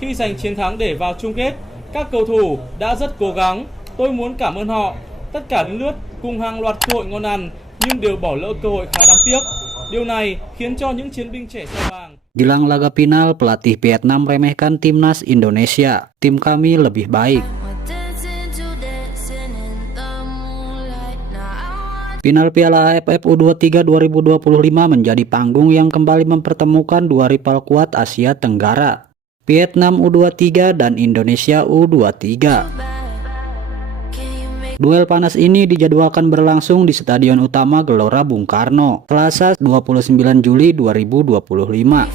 khi giành chiến thắng để vào chung kết. Các cầu thủ đã rất cố gắng, tôi muốn cảm ơn họ. Tất cả đến lướt cùng hàng loạt cơ hội ngon ăn nhưng đều bỏ lỡ cơ hội khá đáng tiếc. Điều này khiến cho những chiến binh trẻ sao vàng. Jelang laga final, pelatih Vietnam meremehkan timnas Indonesia. Tim kami lebih baik. Final Piala AFF U23 2025 menjadi panggung yang kembali mempertemukan dua rival kuat Asia Tenggara, Vietnam U23 dan Indonesia U23. Duel panas ini dijadwalkan berlangsung di Stadion Utama Gelora Bung Karno, Selasa 29 Juli 2025.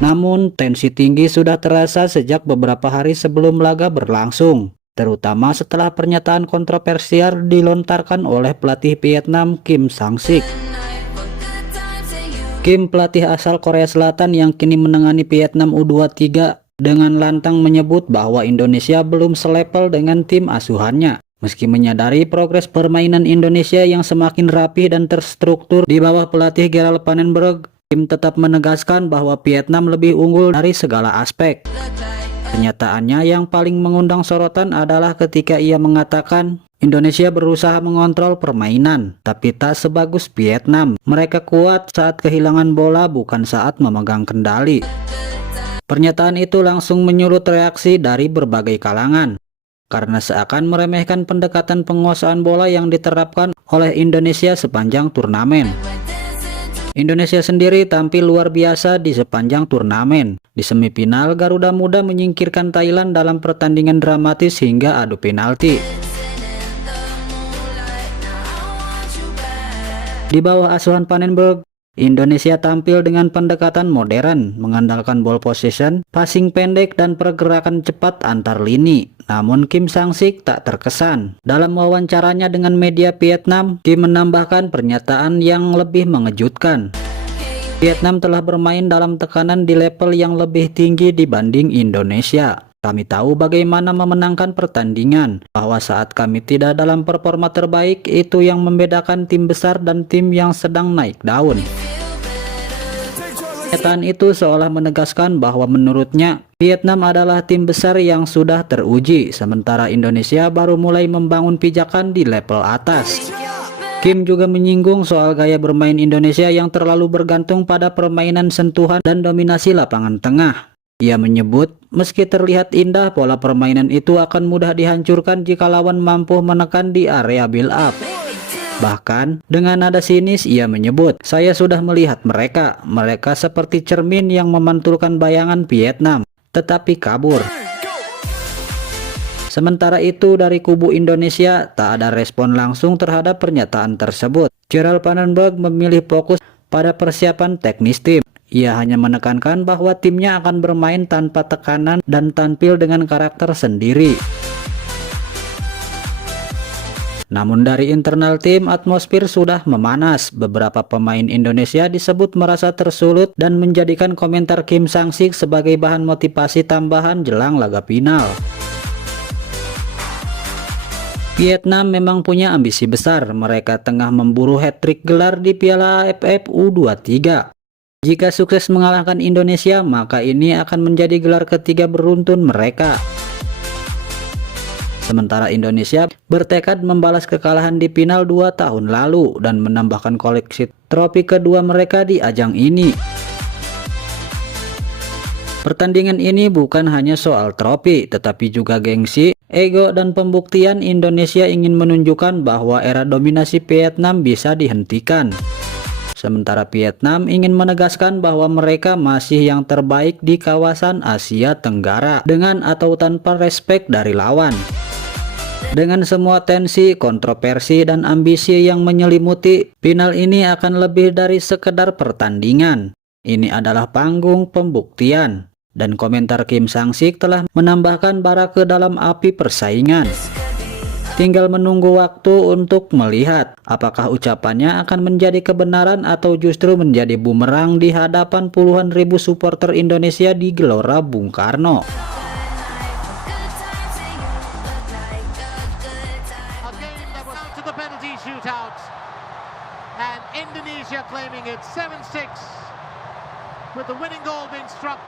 Namun, tensi tinggi sudah terasa sejak beberapa hari sebelum laga berlangsung, terutama setelah pernyataan kontroversial dilontarkan oleh pelatih Vietnam Kim Sang-sik. Kim, pelatih asal Korea Selatan yang kini menangani Vietnam U23, dengan lantang menyebut bahwa Indonesia belum selevel dengan tim asuhannya. Meski menyadari progres permainan Indonesia yang semakin rapi dan terstruktur di bawah pelatih Gerald Vandenberg, Kim tetap menegaskan bahwa Vietnam lebih unggul dari segala aspek. Pernyataannya yang paling mengundang sorotan adalah ketika ia mengatakan, Indonesia berusaha mengontrol permainan, tapi tak sebagus Vietnam. Mereka kuat saat kehilangan bola, bukan saat memegang kendali. Pernyataan itu langsung menyulut reaksi dari berbagai kalangan, karena seakan meremehkan pendekatan penguasaan bola yang diterapkan oleh Indonesia sepanjang turnamen. Indonesia sendiri tampil luar biasa di sepanjang turnamen. Di semifinal, Garuda Muda menyingkirkan Thailand dalam pertandingan dramatis hingga adu penalti. Di bawah asuhan Vandenberg, Indonesia tampil dengan pendekatan modern, mengandalkan ball possession, passing pendek, dan pergerakan cepat antar lini. Namun Kim Sang-sik tak terkesan. Dalam wawancaranya dengan media Vietnam, Kim menambahkan pernyataan yang lebih mengejutkan. Vietnam telah bermain dalam tekanan di level yang lebih tinggi dibanding Indonesia. Kami tahu bagaimana memenangkan pertandingan, bahwa saat kami tidak dalam performa terbaik, itu yang membedakan tim besar dan tim yang sedang naik daun. Pernyataan itu seolah menegaskan bahwa menurutnya, Vietnam adalah tim besar yang sudah teruji, sementara Indonesia baru mulai membangun pijakan di level atas. Kim juga menyinggung soal gaya bermain Indonesia yang terlalu bergantung pada permainan sentuhan dan dominasi lapangan tengah. Ia menyebut, meski terlihat indah, pola permainan itu akan mudah dihancurkan jika lawan mampu menekan di area build up. Bahkan, dengan nada sinis ia menyebut, saya sudah melihat mereka. Mereka seperti cermin yang memantulkan bayangan Vietnam, tetapi kabur. Sementara itu, dari kubu Indonesia, tak ada respon langsung terhadap pernyataan tersebut. Gerald Vandenberg memilih fokus pada persiapan teknis tim. Ia hanya menekankan bahwa timnya akan bermain tanpa tekanan dan tampil dengan karakter sendiri. Namun dari internal tim, atmosfer sudah memanas. Beberapa pemain Indonesia disebut merasa tersulut dan menjadikan komentar Kim Sang-sik sebagai bahan motivasi tambahan jelang laga final. Vietnam memang punya ambisi besar. Mereka tengah memburu hat-trick gelar di Piala AFF U23. Jika sukses mengalahkan Indonesia, maka ini akan menjadi gelar ketiga beruntun mereka. Sementara Indonesia bertekad membalas kekalahan di final 2 tahun lalu dan menambahkan koleksi trofi kedua mereka di ajang ini. Pertandingan ini bukan hanya soal trofi, tetapi juga gengsi, ego, dan pembuktian Indonesia ingin menunjukkan bahwa era dominasi Vietnam bisa dihentikan. Sementara Vietnam ingin menegaskan bahwa mereka masih yang terbaik di kawasan Asia Tenggara, dengan atau tanpa respek dari lawan. Dengan semua tensi, kontroversi, dan ambisi yang menyelimuti, final ini akan lebih dari sekedar pertandingan. Ini adalah panggung pembuktian. Dan komentar Kim Sang-sik telah menambahkan bara ke dalam api persaingan. Tinggal menunggu waktu untuk melihat apakah ucapannya akan menjadi kebenaran atau justru menjadi bumerang di hadapan puluhan ribu supporter Indonesia di Gelora Bung Karno. And Indonesia claiming it 7-6 with the winning goal ball being struck.